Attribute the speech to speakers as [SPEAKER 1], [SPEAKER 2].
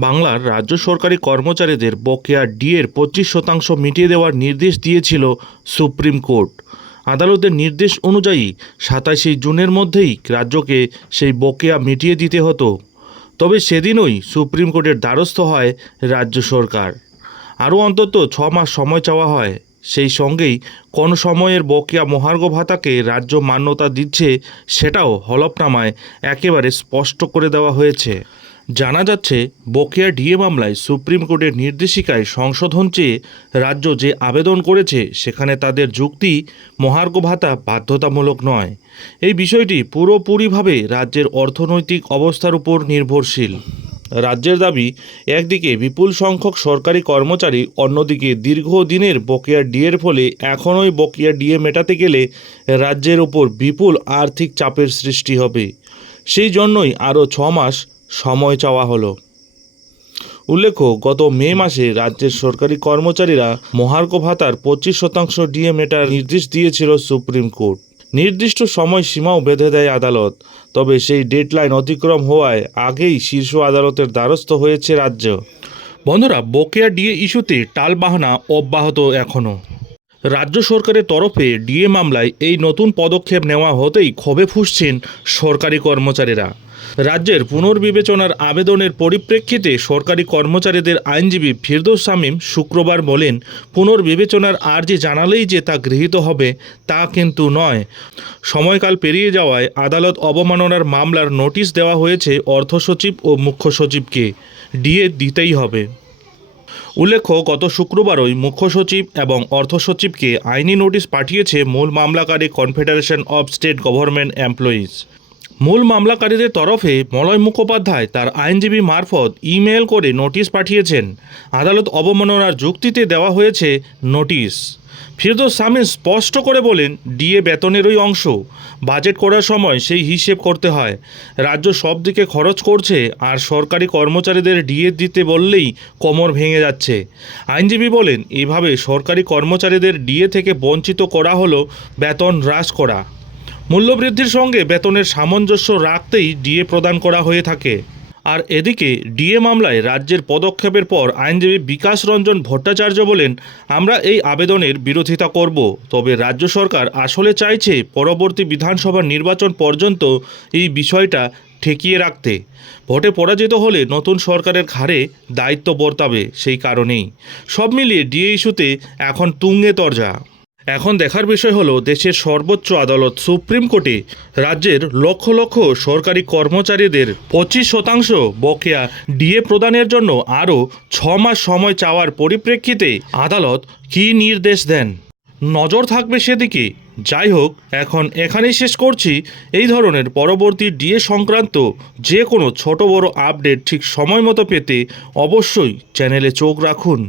[SPEAKER 1] বাংলার রাজ্য সরকারি কর্মচারীদের বকেয়া ডিএর পঁচিশ শতাংশ মিটিয়ে দেওয়ার নির্দেশ দিয়েছিল সুপ্রিম কোর্ট। আদালতের নির্দেশ অনুযায়ী সাতাশে জুনের মধ্যেই রাজ্যকে সেই বকেয়া মিটিয়ে দিতে হতো। তবে সেদিনই সুপ্রিম কোর্টের দ্বারস্থ হয় রাজ্য সরকার। আরও অন্তত ছ মাস সময় চাওয়া হয়। সেই সঙ্গেই কোন সময়ের বকেয়া মহার্ঘ ভাতাকে রাজ্য মান্যতা দিচ্ছে সেটাও হলফনামায় একেবারে স্পষ্ট করে দেওয়া হয়েছে। জানা যাচ্ছে, বকেয়া ডিএ মামলায় সুপ্রিম কোর্টের নির্দেশিকায় সংশোধন চেয়ে রাজ্য যে আবেদন করেছে, সেখানে তাদের যুক্তি মহার্ঘ ভাতা বাধ্যতামূলক নয়। এই বিষয়টি পুরোপুরিভাবে রাজ্যের অর্থনৈতিক অবস্থার উপর নির্ভরশীল। রাজ্যের দাবি, একদিকে বিপুল সংখ্যক সরকারি কর্মচারী, অন্যদিকে দীর্ঘদিনের বকেয়া ডিএর ফলে এখনই বকেয়া ডিএ মেটাতে গেলে রাজ্যের ওপর বিপুল আর্থিক চাপের সৃষ্টি হবে। সেই জন্যই আরও ছ মাস সময় চাওয়া হলো। উল্লেখ্য, গত মে মাসে রাজ্যের সরকারি কর্মচারীরা মহার্ঘ ভাতার পঁচিশ শতাংশ ডিএ মেটার নির্দেশ দিয়েছিল সুপ্রিম কোর্ট। নির্দিষ্ট সময় সীমাও বেঁধে দেয় আদালত, তবে সেই ডেডলাইন অতিক্রম হওয়ায় আগেই শীর্ষ আদালতের দ্বারস্থ হয়েছে রাজ্য। বন্ধুরা, বকেয়া ডিএ ইস্যুতে টালবাহানা অব্যাহত এখনও। রাজ্য সরকারের তরফে ডিএ মামলায় এই নতুন পদক্ষেপ নেওয়া হতেই ক্ষোভে ফুসছেন সরকারি কর্মচারীরা। রাজ্যের পুনর্বিবেচনার আবেদনের পরিপ্রেক্ষিতে সরকারি কর্মচারীদের আইনজীবী ফিরদৌস শামীম শুক্রবার বলেন, পুনর্বিবেচনার আর্জি জানালেই যে তা গৃহীত হবে তা কিন্তু নয়। সময়কাল পেরিয়ে যাওয়ায় আদালত অবমাননার মামলার নোটিশ দেওয়া হয়েছে অর্থ সচিব ও মুখ্য সচিবকে। ডিএ দিতেই হবে। উল্লেখ্য, গত শুক্রবারই মুখ্য সচিব এবং অর্থ সচিবকে আইনি নোটিশ পাঠিয়েছে মূল মামলাকারী Confederation of State Government Employees. মূল মামলাকারীদের তরফে মলয় মুখোপাধ্যায় তার আইনজীবী মারফত ইমেল করে নোটিশ পাঠিয়েছেন। আদালত অবমাননার যুক্তিতে দেওয়া হয়েছে নোটিশ। ফিরদোস সামিন স্পষ্ট করে বলেন, ডিএ বেতনেরই অংশ। বাজেট করার সময় সেই হিসেব করতে হয়। রাজ্য সব দিকে খরচ করছে আর সরকারি কর্মচারীদের ডিএ দিতে বললেই কোমর ভেঙে যাচ্ছে। আইনজীবী বলেন, এভাবে সরকারি কর্মচারীদের ডিএ থেকে বঞ্চিত করা হলো বেতন হ্রাস করা। মূল্যবৃদ্ধির সঙ্গে বেতনের সামঞ্জস্য রাখতেই ডিএ প্রদান করা হয়ে থাকে। আর এদিকে, ডিএ মামলায় রাজ্যের পদক্ষেপের পর আইনজীবী বিকাশ রঞ্জন ভট্টাচার্য বলেন, আমরা এই আবেদনের বিরোধিতা করব, তবে রাজ্য সরকার আসলে চাইছে পরবর্তী বিধানসভা নির্বাচন পর্যন্ত এই বিষয়টা ঠেকিয়ে রাখতে। ভোটে পরাজিত হলে নতুন সরকারের ঘাড়ে দায়িত্ব বর্তাবে সেই কারণেই। সব মিলিয়ে ডিএ ইস্যুতে এখন তুঙ্গে তরজা। এখন দেখার বিষয় হলো দেশের সর্বোচ্চ আদালত সুপ্রিম কোর্টে রাজ্যের লক্ষ লক্ষ সরকারি কর্মচারীদের পঁচিশ শতাংশ বকেয়া ডিএ প্রদানের জন্য আরও ছ মাস সময় চাওয়ার পরিপ্রেক্ষিতে আদালত কী নির্দেশ দেন? নজর থাকবে সেদিকে। যাই হোক, এখন এখানেই শেষ করছি। এই ধরনের পরবর্তী ডিএ সংক্রান্ত যে কোনো ছোট বড় আপডেট ঠিক সময় মতো পেতে অবশ্যই চ্যানেলে চোখ রাখুন।